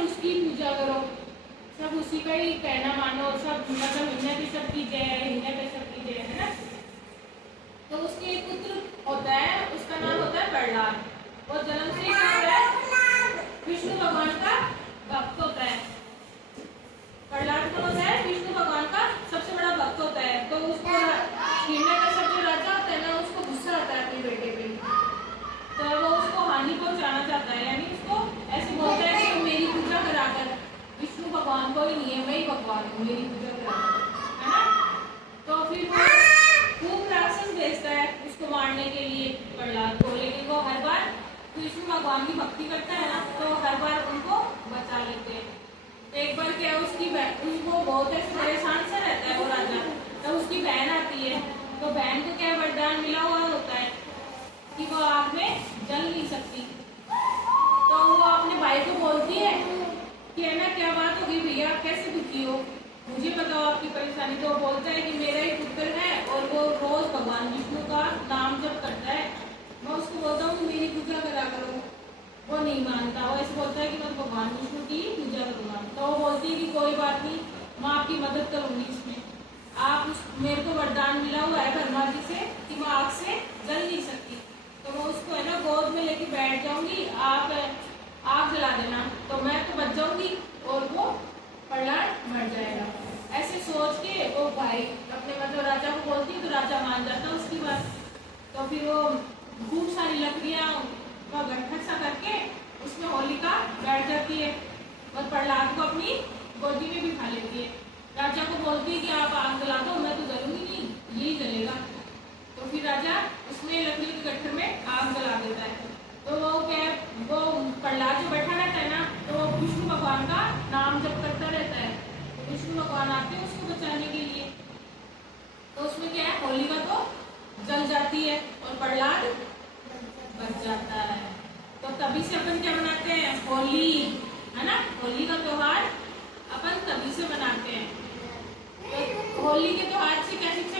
सब उसकी पूजा करो, सब उसी का ही कहना मानो, सब मतलब हिन्ने की सबकी जय, हिन्ने पे सबकी जय, है ना। तो उसके एक पुत्र होता है, उसका नाम होता है प्रहलाद। वो जन्म से क्या होता है, विष्णु भगवान का भक्त होता है। प्रहलाद कौन होता है, विष्णु भगवान का सबसे बड़ा भक्त होता है। तो उसको हिरण्यकश्यप जो राजा होता है ना, उसको गुस्सा आता है अपने बेटे पे, तो वो उसको हानि पहुंचाना चाहता है, यानी उसको ऐसे बोलता है कि मेरी पूजा कराकर, विष्णु भगवान को ही नहीं है, मैं ही भगवान हूँ, मेरी पूजा कराकर, है ना। तो फिर वो खूब राक्षस भेजता है उसको मारने के लिए प्रहलाद को, लेकिन वो हर बार विष्णु भगवान की भक्ति करता है ना, तो हर बार उनको बचा लेते हैं। तो एक बार क्या, उसकी उसको बहुत परेशान सा रहता है वो राजा, तो उसकी बहन आती है। तो बहन को क्या वरदान मिला हुआ होता है कि वो आग में जल नहीं सकती। तो वो अपने भाई को बोलती है कि है ना, क्या बात होगी भैया, कैसे दुखी हो, मुझे बताओ आपकी परेशानी। तो बोलता है कि मेरा ही पुत्र है और वो रोज भगवान विष्णु का नाम जप करता है। मैं उसको बोलता हूँ मेरी पूजा करा करो, वो नहीं मानता। वो ऐसे बोलता है कि मैं भगवान विष्णु की पूजा करूँगा। तो वो बोलती है कि कोई बात नहीं, मैं आपकी मदद करूँगी इसमें। आप मेरे को वरदान मिला हुआ है ब्रह्मा जी से कि मैं आग से जल नहीं सकती, तो मैं उसको है ना गोद में लेके बैठ जाऊंगी, आप आग जला देना, तो मैं तो बच जाऊंगी और वो प्रहलाद मर जाएगा। ऐसे सोच के वो भाई अपने मतलब राजा को बोलती है, तो राजा मान जाता है उसकी बात। तो फिर वो खूब सारी लकड़ियाँ का गट्ठा सा करके उसमें होलिका बैठ जाती है और प्रहलाद को अपनी गोदी में बिठा लेती है। राजा को बोलती है कि आप आग जला दो, मैं तो जलूंगी नहीं, यही जलेगा। तो फिर राजा उसमें लकड़ी के गट्ठर में आग जला देता है। तो वो क्या, वो प्रहलाद जो बैठा रहता है ना, तो वो विष्णु भगवान का नाम जप करता रहता है। तो विष्णु भगवान आते हैं उसको बचाने के लिए। तो उसमें क्या है, होलिका तो जल जाती है और प्रहलाद बच जाता है। तो तभी से अपन क्या मनाते हैं, होली, है ना। होली का त्योहार अपन तभी से मनाते हैं। तो होली के त्योहार से क्या शिक्षा